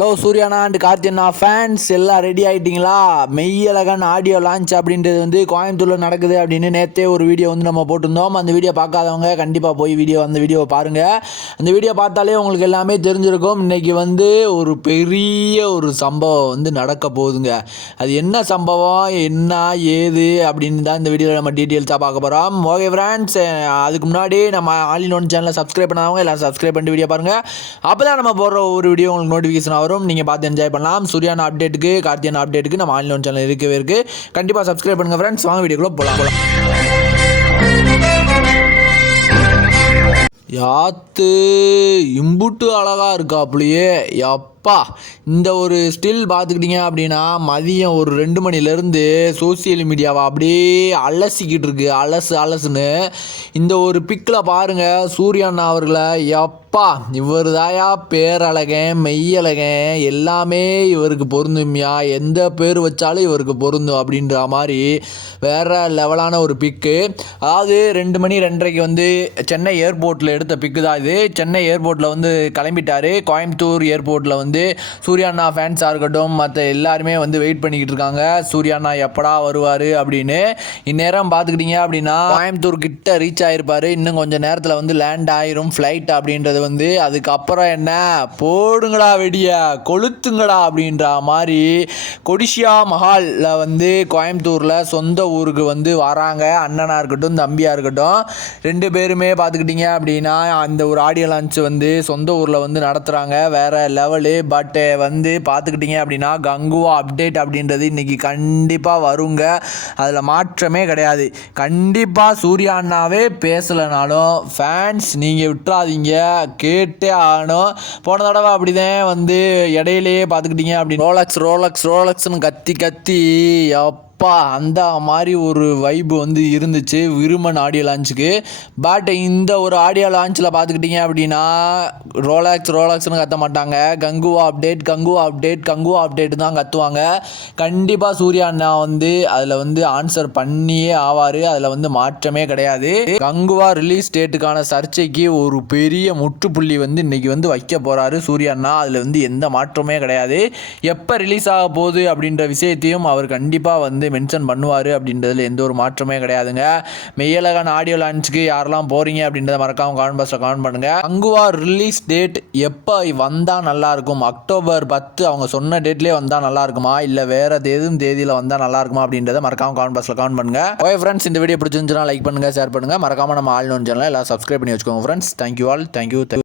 Hello சூர்யானா and கார்த்தியண்ணா fans எல்லாம் ரெடி ஆகிட்டிங்களா மெய்யழகன் ஆடியோ லான்ச் அப்படின்றது வந்து கோயம்புத்தூரில் நடக்குது அப்படின்னு நேற்றே ஒரு வீடியோ வந்து நம்ம போட்டிருந்தோம். அந்த வீடியோ பார்க்காதவங்க கண்டிப்பாக போய் வீடியோ அந்த வீடியோவை பாருங்கள் அந்த வீடியோ பார்த்தாலே உங்களுக்கு எல்லாமே தெரிஞ்சிருக்கும். இன்றைக்கி வந்து ஒரு பெரிய ஒரு சம்பவம் வந்து நடக்க போகுதுங்க. அது என்ன சம்பவம்? என்ன ஏது அப்படின்னு தான் இந்த வீடியோவில் நம்ம டீட்டெயில்ஸாக பார்க்க போகிறோம் ஓகே ஃப்ரெண்ட்ஸ் அதுக்கு முன்னாடி நம்ம ஆல் ஒன் சேனலை சப்ஸ்கிரைப் பண்ணாதவங்க எல்லாம் சப்ஸ்கிரைப் பண்ணிட்டு வீடியோ பாருங்கள் அப்போ தான் நம்ம போடுற ஒரு வீடியோ உங்களுக்கு நோட்டிஃபிகேஷன் வரும். நீங்கள் பார்த்து என்ஜாய் பண்ணலாம். சூர்யான அப்டேட்டுக்கு கார்த்தியான அப்டேட்டுக்கு நம்ம ஆன்லைன் சேனல் இருக்கவே இருக்குது கண்டிப்பாக சப்ஸ்கிரைப் பண்ணுங்கள் ஃப்ரெண்ட்ஸ் வாங்க வீடியோக்குள்ளே போகலாம் போகலாம் யாத்து இம்புட்டு அழகாக இருக்காப்புலையே அப்பா இந்த ஒரு ஸ்டில் பார்த்துக்கிட்டிங்க அப்படின்னா மதியம் ஒரு ரெண்டு மணிலேருந்து சோசியல் மீடியாவை அப்படியே அலசிக்கிட்டு இருக்கு. அலசு அலசுன்னு. இந்த ஒரு பிக்கில் பாருங்கள் சூரியண்ணா அவர்களை. எப்பா இவர் தாயா பேரழகன் மெய்யழகன். எல்லாமே இவருக்கு பொருந்தும்யா. எந்த பேர் வச்சாலும் இவருக்கு பொருந்தும் அப்படின்ற மாதிரி வேறு லெவலான ஒரு பிக்கு அதாவது ரெண்டு மணி ரெண்டரைக்கு வந்து சென்னை ஏர்போர்ட்டில் எடுத்த பிக்கு தான் இது. சென்னை ஏர்போர்ட்டில் வந்து கிளம்பிட்டார். கோயம்புத்தூர் ஏர்போர்ட்டில் வந்து வந்து சூர்யாண்ணா ஃபேன்ஸாக இருக்கட்டும் மற்ற எல்லாருமே வந்து வெயிட் பண்ணிக்கிட்டு இருக்காங்க. சூர்யாண்ணா எப்படா வருவார் அப்படின்னு. இந்நேரம் பார்த்துக்கிட்டிங்க அப்படின்னா கோயம்புத்தூர் கிட்ட ரீச் ஆகிருப்பார் இன்னும் கொஞ்சம் நேரத்தில் வந்து லேண்ட் ஆயிரும் ஃப்ளைட் அப்படின்றது வந்து அதுக்கப்புறம் என்ன? போடுங்கடா வெடிய கொளுத்துங்கடா அப்படின்ற மாதிரி கொடிஷியா மஹாலில் வந்து கோயம்புத்தூரில் சொந்த ஊருக்கு வந்து வராங்க. அண்ணனாக இருக்கட்டும் தம்பியாக இருக்கட்டும். ரெண்டு பேருமே பார்த்துக்கிட்டிங்க அப்படின்னா அந்த ஒரு ஆடியோ லான்ச் வந்து சொந்த ஊரில் வந்து நடத்துகிறாங்க வேறு லெவலு பட்டு eh, வந்து பார்த்துக்கிட்டிங்க அப்படின்னா கங்குவா அப்டேட் அப்படின்றது இன்றைக்கி கண்டிப்பாக வருங்க. அதில் மாற்றமே கிடையாது. கண்டிப்பாக சூர்யா அண்ணாவே பேசலைனாலும் ஃபேன்ஸ் நீங்கள் விட்டுறாதீங்க. கேட்டே ஆகணும். போன தடவை அப்படிதான் வந்து இடையிலேயே பார்த்துக்கிட்டிங்க அப்படி ரோலக்ஸ் ரோலக்ஸ் ரோலக்ஸ்னு கத்தி கத்தி அப்பா அந்த மாதிரி ஒரு வைப்பு வந்து இருந்துச்சு. விருமன் ஆடியோ லான்ச்சுக்கு பட் இந்த ஒரு ஆடியோ லான்ச்சில் பார்த்துக்கிட்டிங்க அப்படின்னா ரோலாக்ஸ் ரோலாக்ஸ்னு கத்த மாட்டாங்க. Kanguva update Kanguva update Kanguva update தான் கத்துவாங்க. கண்டிப்பாக சூர்யா அண்ணா வந்து அதில் வந்து ஆன்சர் பண்ணியே ஆவார். அதில் வந்து மாற்றமே கிடையாது. கங்குவா ரிலீஸ் டேட்டுக்கான சர்ச்சைக்கு ஒரு பெரிய முற்றுப்புள்ளி வந்து இன்னைக்கு வந்து வைக்க போகிறாரு சூர்யா அண்ணா. அதில் வந்து எந்த மாற்றமே கிடையாது. எப்போ ரிலீஸ் ஆக போகுது அப்படின்ற விஷயத்தையும் அவர் கண்டிப்பாக வந்து மென்ஷன் பண்ணுவார் அப்படின்றதுல எந்த ஒரு மாற்றமே கிடையாதுங்க. மெய்யழகன் ஆடியோ லான்ச்சுக்கு யாரெல்லாம் போகிறீங்க அப்படின்றத மறக்காமல் கமெண்ட் பாக்ஸில் கமெண்ட் பண்ணுங்கள் அங்குவா ரிலீஸ் டேட் எப்போ வந்தால் நல்லாயிருக்கும் அக்டோபர் பத்து அவங்க சொன்ன டேட்லேயே வந்தால் நல்லா இருக்குமா இல்லை வேறு எதுவும் தேதியில் வந்தால் நல்லாயிருக்குமா அப்படின்றத மறக்காம கமெண்ட் பாக்ஸில் கமெண்ட் பண்ணுங்கள் ஓகே ஃப்ரெண்ட்ஸ் இந்த வீடியோ பிடிச்சிருந்துச்சுன்னா லைக் பண்ணுங்கள் ஷேர் பண்ணுங்கள் மறக்காமல் நம்ம ஆல் நோன் சேனல் எல்லாம் சப்ஸ்கிரைப் பண்ணி வச்சுக்கோங்க ஃப்ரெண்ட்ஸ் தேங்க்யூ ஆல் தேங்க்யூ